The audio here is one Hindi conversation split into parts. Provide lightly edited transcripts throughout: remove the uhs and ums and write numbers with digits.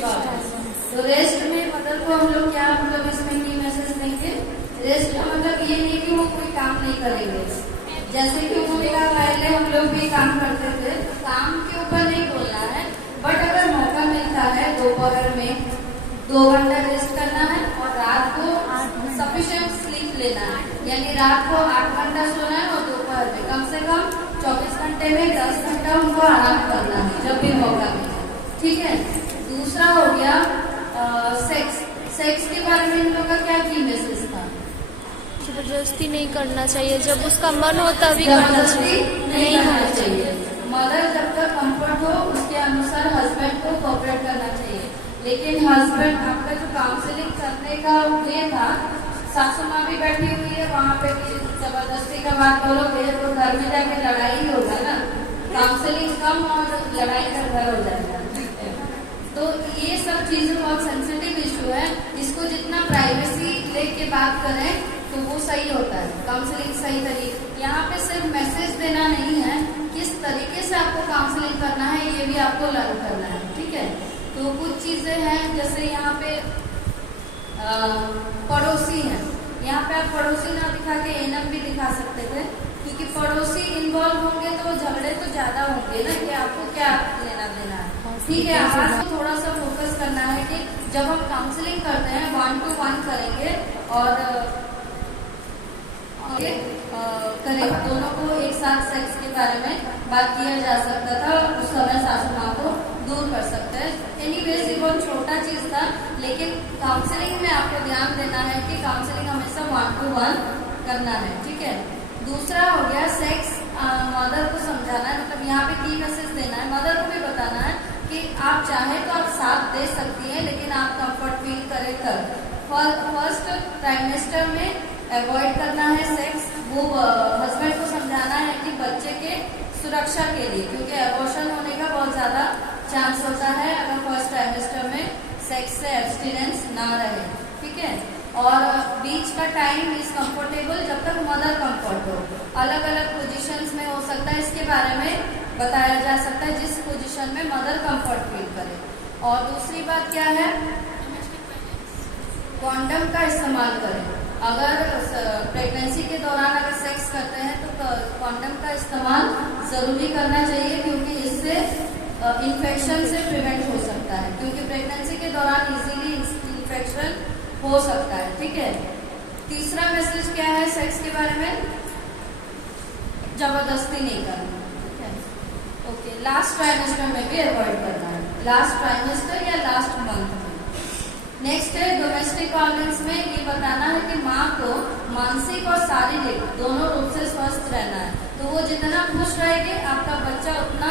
तो रेस्ट में मदर को हम लोग क्या मतलब इसमें की मैसेज देंगे, रेस्ट का मतलब ये नहीं कि वो कोई काम नहीं करेंगे। जैसे कि उन्होंने कहा पहले हम लोग भी काम करते थे, तो काम के ऊपर नहीं बोलना है, बट अगर मौका मिलता है दोपहर में 2 घंटा रेस्ट करना है और रात को सफिशिएंट स्लीप लेना है, यानी रात को 8 घंटा सोना है और दोपहर में कम से कम 24 घंटे में 10 घंटा उनको आराम करना है जब भी मौका मिले, ठीक है। दूसरा हो गया सेक्स के बारे में इन लोगों का क्या की मैसेज था? जबरदस्ती नहीं करना चाहिए, जब उसका मन हो तभी करना चाहिए, नहीं करना चाहिए। मदर जब तक कंफर्ट हो उसके अनुसार हस्बैंड को कोऑपरेट करना चाहिए, लेकिन हस्बैंड आपका जो काउंसलिंग करने का ये था, सासू माँ भी बैठी हुई है वहाँ पे भी जबरदस्ती का बात बोलोगे तो घर में जाके लड़ाई ही होगा ना, काउंसलिंग कम और लड़ाई का घर हो जाएगा। तो ये सब चीजें बहुत सेंसिटिव इशू है, इसको जितना प्राइवेसी लेके बात करें तो वो सही होता है, काउंसलिंग सही तरीके। यहाँ पे सिर्फ मैसेज देना नहीं है, किस तरीके से आपको काउंसलिंग करना है ये भी आपको लर्न करना है, ठीक है। तो कुछ चीजें हैं जैसे यहाँ पे पड़ोसी है, यहाँ पे आप पड़ोसी ना दिखा के एनम भी दिखा सकते थे, क्योंकि पड़ोसी इन्वॉल्व होंगे तो झगड़े तो ज्यादा होंगे ना, कि आपको क्या लेना देना है, ठीक है। आवाज को थोड़ा सा फोकस करना है कि जब हम काउंसलिंग करते हैं 1 to 1 करेंगे और करें दोनों को एक साथ सेक्स के बारे में बात किया जा सकता था, उस समय सासू माँ को दूर कर सकते हैं। एनीवेज ये बहुत छोटा चीज था, लेकिन काउंसलिंग में आपको ध्यान देना है कि काउंसलिंग हमेशा 1 to 1 करना है, ठीक है। दूसरा हो गया सेक्स, मदर को समझाना है, मतलब यहाँ पे की मैसेज देना है, मदर को भी बताना है कि आप चाहे तो आप साथ दे सकती हैं, लेकिन आप कंफर्ट फील करें तब। फर्स्ट ट्राइमेस्टर में अवॉइड करना है सेक्स, वो हस्बैंड को समझाना है कि बच्चे के सुरक्षा के लिए, क्योंकि अबॉर्शन होने का बहुत ज्यादा चांस होता है अगर फर्स्ट ट्राइमेस्टर में सेक्स से एब्सटिनेंस ना रहे, ठीक है। और बीच का टाइम इज कंफर्टेबल जब तक मदर कंफर्ट हो, अलग अलग पोजीशंस में हो सकता है, इसके बारे में बताया जा सकता है जिस पोजीशन में मदर कंफर्ट फील करे। और दूसरी बात क्या है, कॉन्डम का इस्तेमाल करें। अगर प्रेगनेंसी के दौरान अगर सेक्स करते हैं तो कॉन्डम का इस्तेमाल जरूरी करना चाहिए, क्योंकि इससे इन्फेक्शन से प्रिवेंट हो सकता है, क्योंकि प्रेगनेंसी के दौरान इजीली इन्फेक्शन हो सकता है, ठीक है। तीसरा मैसेज क्या है सेक्स के बारे में, जबरदस्ती नहीं करना, ठीक है। ओके, लास्ट ट्राइमेस्टर में भी अवॉइड करना है, लास्ट ट्राइमेस्टर या लास्ट मंथ में। नेक्स्ट है डोमेस्टिक वायलेंस में ये बताना है कि माँ को मानसिक और शारीरिक दोनों रूप से स्वस्थ रहना है, तो वो जितना खुश रहेगी आपका बच्चा उतना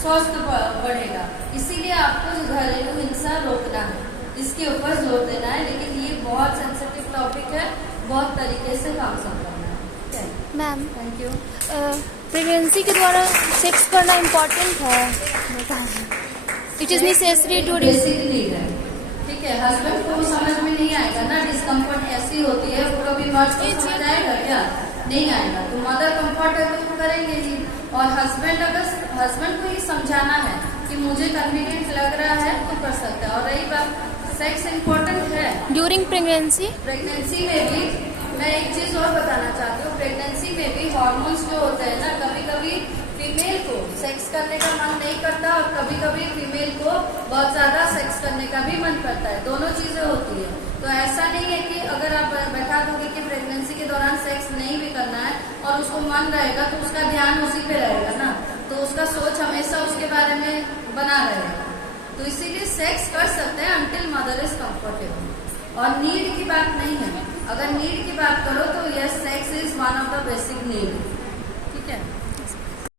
स्वस्थ बढ़ेगा, इसीलिए आपको घरेलू हिंसा रोकना है, इसके ऊपर जोर देना है। लेकिन ये बहुत सेंसिटिव टॉपिक है, बहुत तरीके से काउंसल करना है, ठीक है मैम। Thank you. प्रेगनेंसी के द्वारा सेक्स करना इम्पोर्टेंट है, it is necessary to basic need है, ठीक है। हस्बैंड को समझ में नहीं आएगा ना, डिस्कम्फर्ट कैसी होती है, वो कभी मर्द को समझ आएगा क्या, नहीं आएगा। तो मदर कंफर्ट है तो करेंगे ही, और हस्बैंड अगर हस्बैंड को ही समझाना है कि मुझे कन्वीनियंट लग रहा है तो कर सकता है। और रही बात सेक्स इम्पोर्टेंट है ड्यूरिंग प्रेगनेंसी में भी, मैं एक चीज और बताना चाहती हूँ, प्रेगनेंसी में भी हार्मोन्स जो होते हैं ना, कभी कभी फीमेल को सेक्स करने का मन नहीं करता और कभी कभी फीमेल को बहुत ज्यादा सेक्स करने का भी मन करता है, दोनों चीजें होती है। तो ऐसा नहीं है कि अगर आप बैठा दोगे कि प्रेगनेंसी के दौरान सेक्स नहीं भी करना है और उसको मन रहेगा तो उसका ध्यान उसी पे रहेगा ना, तो उसका सोच हमेशा उसके बारे में बना रहेगा। तो इसीलिए सेक्स कर सकते हैं अनटिल मदर इज कंफर्टेबल, और नीड की बात नहीं है। अगर नीड की बात करो तो yes, sex is one of the basic need.